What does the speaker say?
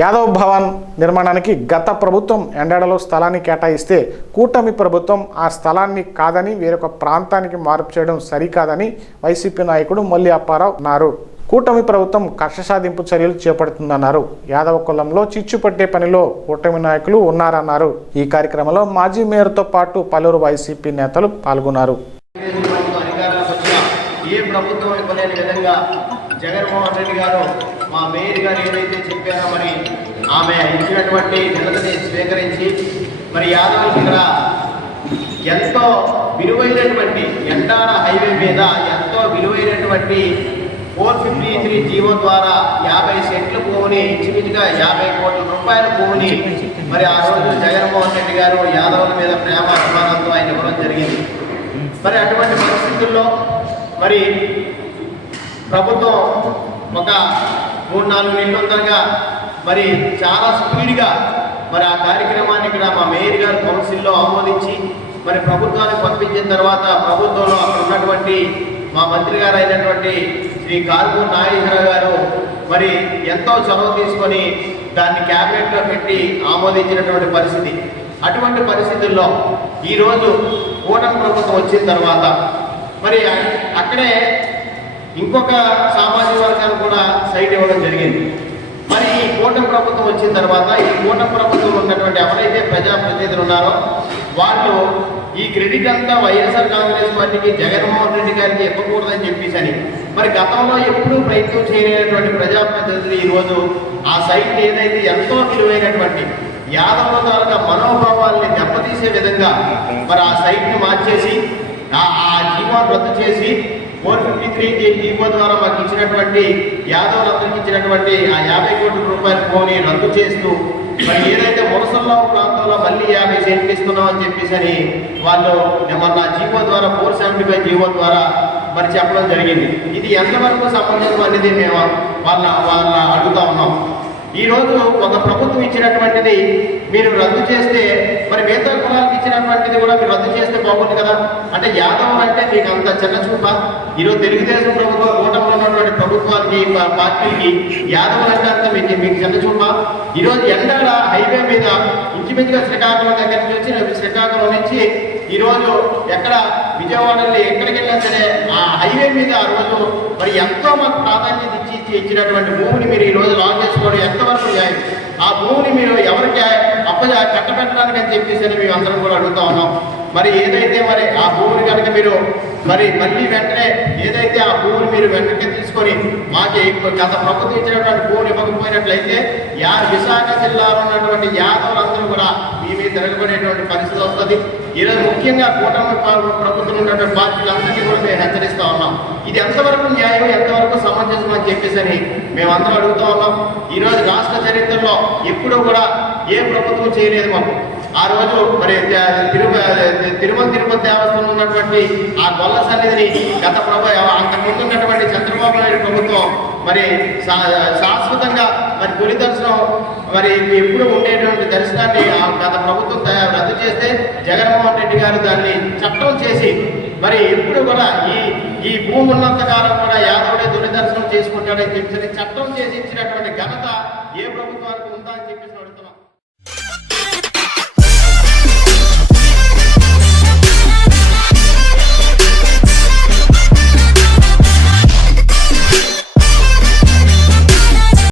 యాదవ్ భవన్ నిర్మాణానికి గత ప్రభుత్వం ఎండాడలో స్థలాన్ని కేటాయిస్తే కూటమి ప్రభుత్వం ఆ స్థలాన్ని కాదని వేరొక ప్రాంతానికి మార్పు చేయడం సరికాదని వైసీపీ నాయకుడు మల్లి అప్పారావు అన్నారు. కూటమి ప్రభుత్వం కక్ష సాధింపు చర్యలు చేపడుతుందన్నారు. యాదవ కులంలో చిచ్చు పట్టే పనిలో కూటమి నాయకులు ఉన్నారన్నారు. ఈ కార్యక్రమంలో మాజీ మేయర్తో పాటు పలువురు వైసీపీ నేతలు పాల్గొన్నారు. జగన్మోహన్ రెడ్డి గారు మా మేయర్ గారు ఏదైతే చెప్పారో మరి ఆమె ఇచ్చినటువంటి నిధులని స్వీకరించి మరి యాదవ్ ఇక్కడ ఎంతో విలువైనటువంటి ఎండాడ హైవే మీద ఎంతో విలువైనటువంటి 453 జీవో ద్వారా 50 సెంట్ల భూమిని ఇంచుమించుగా 50 కోట్ల రూపాయల భూమిని మరి ఆ రోజు జగన్మోహన్ రెడ్డి గారు యాదవుల మీద ప్రేమ అభిమానంతో ఆయన ఇవ్వడం జరిగింది. మరి అటువంటి పరిస్థితుల్లో మరి ప్రభుత్వం ఒక 3-4 నెలలుగా మరి చాలా స్పీడ్గా మరి ఆ కార్యక్రమాన్ని ఇక్కడ మా మేయర్ గారు కౌన్సిల్లో ఆమోదించి మరి ప్రభుత్వానికి పంపించిన తర్వాత ప్రభుత్వంలో అక్కడ ఉన్నటువంటి మా మంత్రి గారు అయినటువంటి శ్రీ కాల్పూర్ నాగేశ్వరరావు గారు మరి ఎంతో చొరవ తీసుకొని దాన్ని క్యాబినెట్లో పెట్టి ఆమోదించినటువంటి పరిస్థితి. అటువంటి పరిస్థితుల్లో ఈరోజు కూటమి ప్రభుత్వం వచ్చిన తర్వాత మరి అక్కడే ఇంకొక సామాజిక వర్గాలు కూడా సైట్ ఇవ్వడం జరిగింది. మరి ఈ కూటమి ప్రభుత్వం వచ్చిన తర్వాత ఈ కూటమి ప్రభుత్వం ఉన్నటువంటి ఎవరైతే ప్రజాప్రతినిధులు ఉన్నారో వాళ్ళు ఈ క్రెడిట్ అంతా వైఎస్ఆర్ కాంగ్రెస్ పార్టీకి జగన్మోహన్ రెడ్డి గారికి ఇవ్వకూడదని చెప్పేసి మరి గతంలో ఎప్పుడూ ప్రయత్నం చేయలేనటువంటి ప్రజాప్రతినిధులు ఈరోజు ఆ సైట్ ఏదైతే ఎంతో విలువైనటువంటి యాదవుల ద్వారా మనోభావాల్ని దెబ్బతీసే విధంగా మరి ఆ సైట్ని మార్చేసి ఆ జీవాన్ని రద్దు చేసి 453 జీవో ద్వారా మాకు ఇచ్చినటువంటి యాదవులందరికీ ఇచ్చినటువంటి ఆ 50 కోట్ల రూపాయల భూమిని రద్దు చేస్తూ మరి ఏదైతే మురసల్లో ప్రాంతంలో మళ్ళీ 50 సెంట్లు ఇస్తున్నామని చెప్పేసి వాళ్ళు మొన్న జీవో ద్వారా 475 జీవో ద్వారా మరి చెప్పడం జరిగింది. ఇది ఎంతవరకు సమంజసం అనేది మేము వాళ్ళ అడుగుతా ఉన్నాం. ఈరోజు ఒక ప్రభుత్వం ఇచ్చినటువంటిది మీరు రద్దు చేస్తే మరి మిగతా కులాలకు ఇచ్చినటువంటిది కూడా మీరు రద్దు చేస్తే బాగుంది కదా. అంటే యాదవులు అంటే మీకు అంత చిన్న చూప. ఈరోజు తెలుగుదేశం ప్రభుత్వం కూటమిలో ఉన్నటువంటి ప్రభుత్వానికి పార్టీకి యాదవులు అంటే అంత మీకు చిన్న చూప. ఈరోజు ఎండాడ హైవే మీద ఇంచుమించుగా శ్రీకాకుళం దగ్గర నుంచి శ్రీకాకుళం నుంచి ఈరోజు ఎక్కడ విజయవాడలో ఎక్కడికి వెళ్ళినా సరే ఆ హైవే మీద ఆ రోజు మరి ఎంతో మాకు ప్రాధాన్యత ఇచ్చినటువంటి భూమిని మీరు ఈరోజు లాక్ చేసుకోవడం ఎంతవరకు న్యాయం? ఆ భూమిని మీరు ఎవరికి కట్టబెట్టడానికి అని చెప్పేసి మేము అందరం కూడా అడుగుతా ఉన్నాం. మరి ఏదైతే మరి ఆ భూమిని కనుక మీరు మరి మళ్ళీ వెంటనే ఏదైతే ఆ భూమిని మీరు వెంటనే తీసుకొని మాకు గత ప్రభుత్వం ఇచ్చినటువంటి భూమిని ఇవ్వకపోయినట్లయితే విశాఖ జిల్లాలో ఉన్నటువంటి యాదవులందరూ కూడా మీ మీద తిరగబడేటువంటి పరిస్థితి వస్తుంది. ఈరోజు ముఖ్యంగా కూటమి ప్రభుత్వం ఉన్నటువంటి పార్టీలందరికీ కూడా మేము హెచ్చరిస్తూ ఉన్నాం. ఇది ఎంతవరకు న్యాయం, ఎంతవరకు సమంజసం అని చెప్పేసి మేమందరం అడుగుతూ ఉన్నాం. ఈరోజు రాష్ట్ర చరిత్రలో ఎప్పుడూ కూడా ఏ ప్రభుత్వం చేయలేదు మాకు. ఆ రోజు మరి తిరుమల తిరుపతి దేవస్థానం ఉన్నటువంటి ఆ గొల్ల సన్నిధిని గత అంతకుముందు ఉన్నటువంటి చంద్రబాబు నాయుడు ప్రభుత్వం మరి శాశ్వతంగా మరి తొలి దర్శనం మరి ఎప్పుడు ఉండేటువంటి దర్శనాన్ని గత ప్రభుత్వం రద్దు చేస్తే జగన్మోహన్ రెడ్డి గారు దాన్ని చట్టం చేసి మరి ఎప్పుడు కూడా ఈ భూమి ఉన్నంత కాలం కూడా యాదవుడే తొలి దర్శనం చేసుకుంటాడని చెప్పి చట్టం చేసి ఇచ్చినటువంటి ఘనత ఏ ప్రభుత్వానికి ఉందా అని చెప్పి